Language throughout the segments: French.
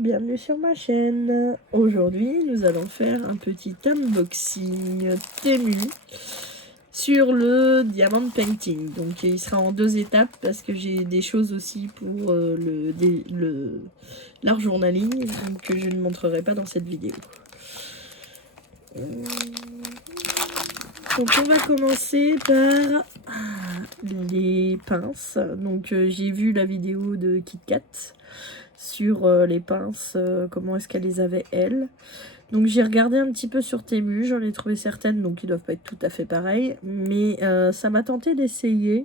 bienvenue sur ma chaîne. Aujourd'hui, nous allons faire un petit unboxing Temu sur le Diamond Painting. Donc il sera en 2 étapes parce que j'ai des choses aussi pour l'art journaling que je ne montrerai pas dans cette vidéo. Donc on va commencer par les pinces. Donc j'ai vu la vidéo de KitKat sur les pinces, comment est-ce qu'elle les avait elle. Donc j'ai regardé un petit peu sur Temu, j'en ai trouvé certaines, donc ils doivent pas être tout à fait pareils, mais ça m'a tenté d'essayer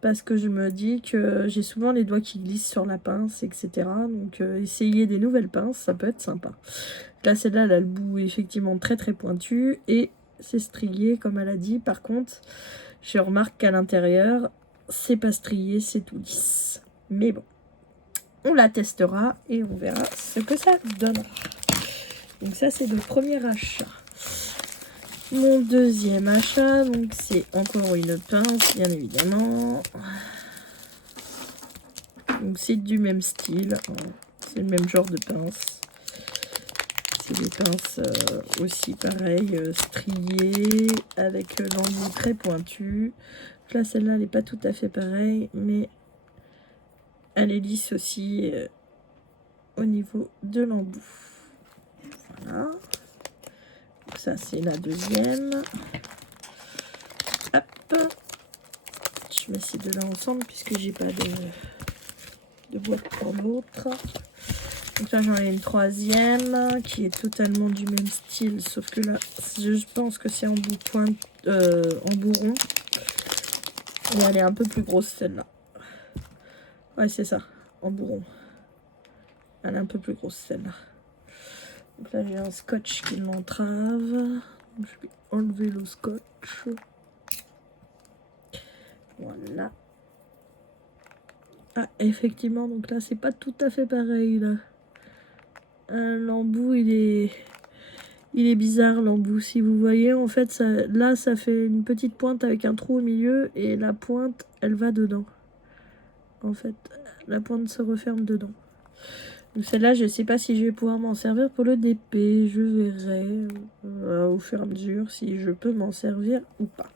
parce que je me dis que j'ai souvent les doigts qui glissent sur la pince, etc. Donc essayer des nouvelles pinces, ça peut être sympa. Là, celle-là, elle a le bout effectivement très très pointu et c'est strié comme elle a dit. Par contre, je remarque qu'à l'intérieur, c'est pas strié, c'est tout lisse. Mais bon, on la testera et on verra ce que ça donnera. Donc ça, c'est le premier achat. Mon deuxième achat, donc c'est encore une pince, bien évidemment. Donc c'est du même style, c'est le même genre de pince. C'est des pinces aussi pareil, striées, avec l'embout très pointu. Là, celle-là, elle n'est pas tout à fait pareille, mais elle est lisse aussi au niveau de l'embout. Voilà. Donc ça, c'est la deuxième. Hop. Je mets ces deux-là ensemble puisque j'ai pas de boîte pour l'autre. Donc là, j'en ai une troisième qui est totalement du même style, sauf que là, je pense que c'est en bout pointe, en bout rond. Et elle est un peu plus grosse, celle-là. Ouais, c'est ça, en bout rond. Elle est un peu plus grosse, celle-là. Donc là, j'ai un scotch qui l'entrave. Je vais enlever le scotch. Voilà. Ah, effectivement, donc là, c'est pas tout à fait pareil, là. L'embout, il est bizarre, l'embout. Si vous voyez, en fait, ça, là, ça fait une petite pointe avec un trou au milieu. Et la pointe, elle va dedans. En fait, la pointe se referme dedans. Donc celle-là, je sais pas si je vais pouvoir m'en servir pour le DP. Je verrai au fur et à mesure si je peux m'en servir ou pas.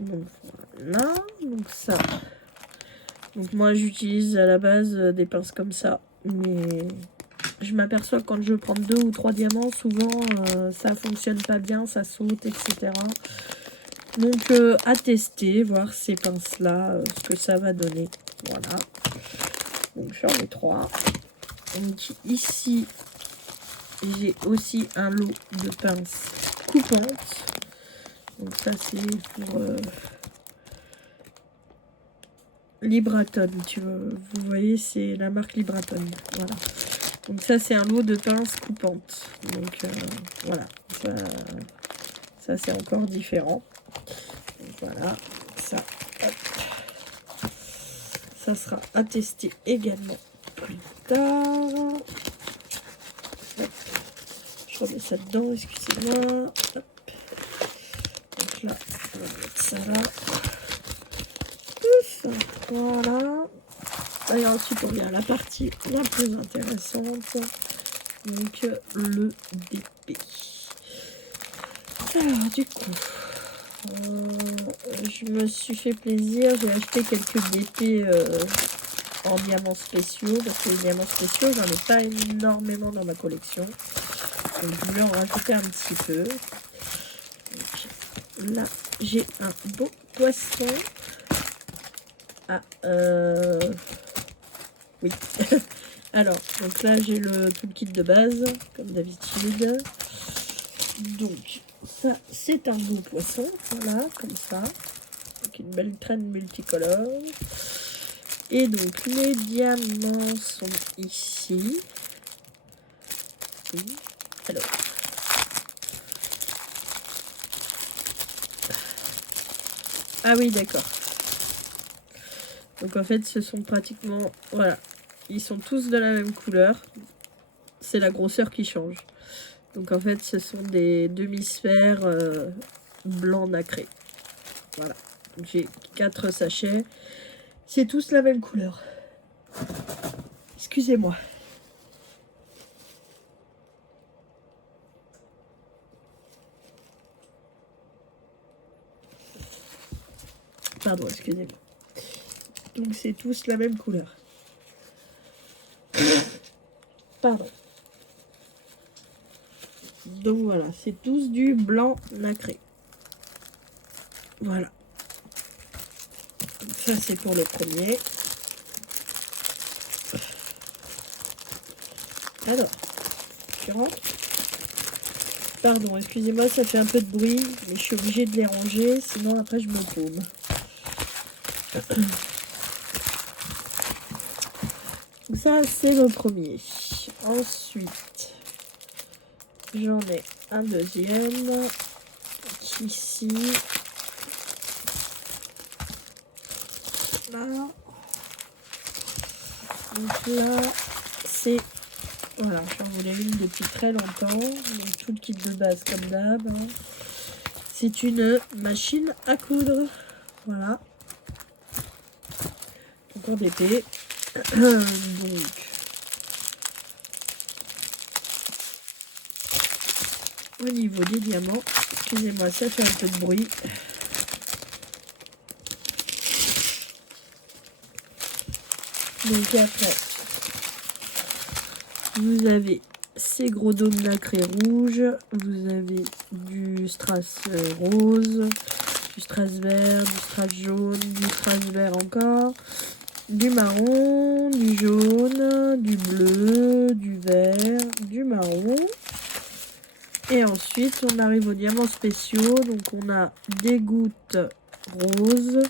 Donc voilà, donc ça. Donc moi, j'utilise à la base des pinces comme ça. Mais je m'aperçois que quand je prends 2 ou 3 diamants, souvent ça fonctionne pas bien, ça saute, etc. Donc à tester, voir ces pinces-là, ce que ça va donner. Voilà. Donc j'en ai 3. Donc ici, j'ai aussi un lot de pinces coupantes. Donc ça, c'est pour Libraton. Vous voyez, c'est la marque Libraton. Voilà. Donc ça, c'est un lot de pinces coupantes. Donc voilà. Ça c'est encore différent. Donc, voilà. Ça, hop. Ça sera à tester également plus tard. Je remets ça dedans, excusez-moi. Donc là, on va mettre ça là. Ouf, voilà. Et ensuite, on vient à la partie la plus intéressante. Donc, le DP. Alors, du coup, je me suis fait plaisir. J'ai acheté quelques DP en diamants spéciaux. Parce que les diamants spéciaux, j'en ai pas énormément dans ma collection. Donc, je voulais en rajouter un petit peu. Donc, là, j'ai un beau poisson. Ah, oui. Alors, donc là, j'ai le tout le kit de base, comme d'habitude. Donc, ça, c'est un beau poisson. Voilà, comme ça. Donc, une belle traîne multicolore. Et donc, les diamants sont ici. Oui. Alors. Ah oui, d'accord. Donc en fait, ce sont pratiquement... Voilà. Ils sont tous de la même couleur. C'est la grosseur qui change. Donc en fait, ce sont des demi-sphères blanc nacré. Voilà. J'ai 4 sachets. C'est tous la même couleur. Excusez-moi. Pardon, excusez-moi. Donc c'est tous la même couleur. Pardon. Donc voilà, c'est tous du blanc nacré. Voilà. Donc ça c'est pour le premier. Alors, tu rentres? Pardon, excusez-moi, ça fait un peu de bruit, mais je suis obligée de les ranger, sinon après je me paume. Donc ça c'est le premier. Ensuite, j'en ai un deuxième ici. Là. Donc là, c'est... Voilà, j'en voulais une depuis très longtemps. Donc tout le kit de base comme d'hab. Hein. C'est une machine à coudre. Voilà. Encore d'épée. Donc... Au niveau des diamants, excusez-moi, ça fait un peu de bruit. Donc après, vous avez ces gros dômes nacrés rouges, vous avez du strass rose, du strass vert, du strass jaune, du strass vert encore, du marron, du jaune, du bleu, du vert, du marron. Et ensuite, on arrive aux diamants spéciaux. Donc, on a des gouttes roses,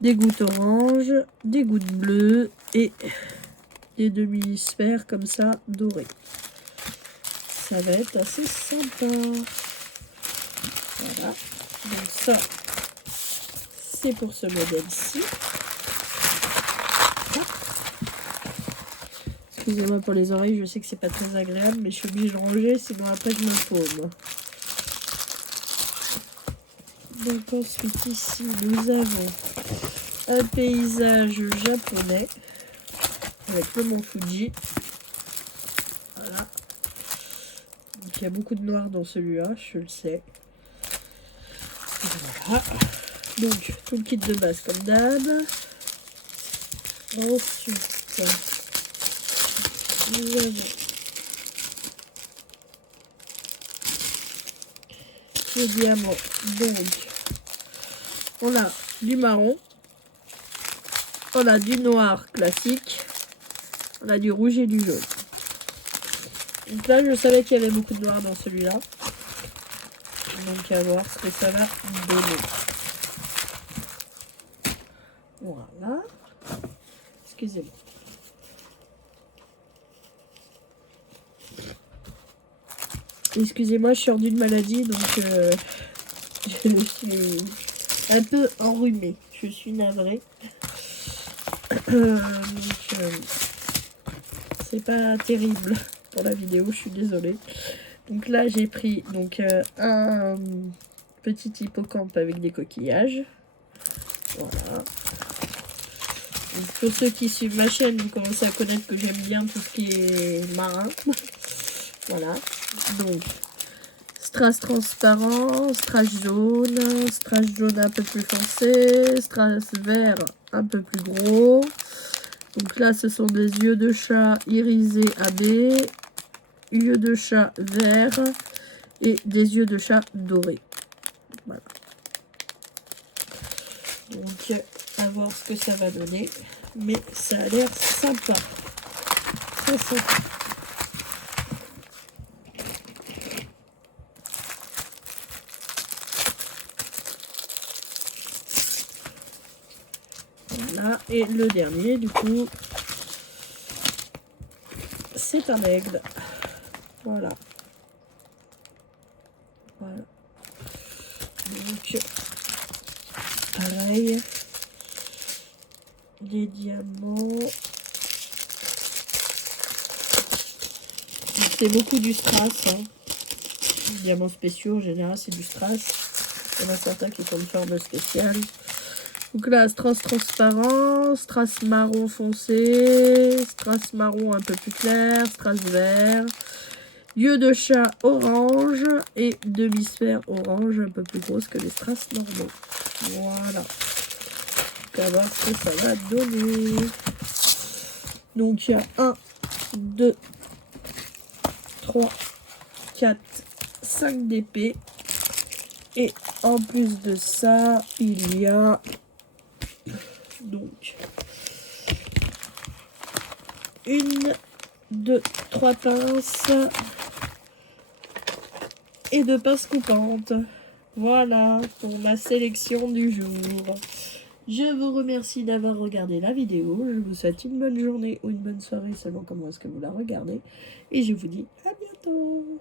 des gouttes oranges, des gouttes bleues et des demi-sphères comme ça, dorées. Ça va être assez sympa. Voilà. Donc, ça, c'est pour ce modèle-ci. Excusez-moi pour les oreilles, je sais que c'est pas très agréable, mais je suis obligée de ranger, sinon après je me paume. Donc ensuite ici nous avons un paysage japonais avec le mont Fuji. Voilà. Donc il y a beaucoup de noir dans celui-là, je le sais. Voilà. Donc tout le kit de base comme d'hab. Ensuite nous avons le diamant. Donc on a du marron, on a du noir classique, on a du rouge et du jaune. Donc là je savais qu'il y avait beaucoup de noir dans celui-là. Donc à voir ce que ça va donner. Voilà. Excusez-moi. Excusez-moi, je sors d'une maladie, donc je suis un peu enrhumée. Je suis navrée. C'est pas terrible pour la vidéo, je suis désolée. Donc là, j'ai pris donc un petit hippocampe avec des coquillages. Voilà. Donc, pour ceux qui suivent ma chaîne, vous commencez à connaître que j'aime bien tout ce qui est marin. Voilà. Donc, strass transparent, strass jaune un peu plus foncé, strass vert un peu plus gros. Donc là, ce sont des yeux de chat irisés AB, yeux de chat vert et des yeux de chat dorés. Voilà. Donc, à voir ce que ça va donner. Mais ça a l'air sympa. Très sympa. Voilà. Et le dernier, du coup, c'est un aigle. Voilà. Voilà. Donc, pareil. Des diamants. C'est beaucoup du strass. Hein. Les diamants spéciaux, en général, c'est du strass. Il y en a certains qui sont de forme spéciale. Donc là, strass transparent, strass marron foncé, strass marron un peu plus clair, strass vert, yeux de chat orange et demi-sphère orange un peu plus grosse que les strass normaux. Voilà. savoir ce que ça va donner. Donc il y a 1, 2, 3, 4, 5 d'épée. Et en plus de ça, il y a donc 1, 2, 3 pinces et 2 pinces coupantes. Voilà pour ma sélection du jour. Je vous remercie d'avoir regardé la vidéo. Je vous souhaite une bonne journée ou une bonne soirée selon comment est-ce que vous la regardez. Et je vous dis à bientôt.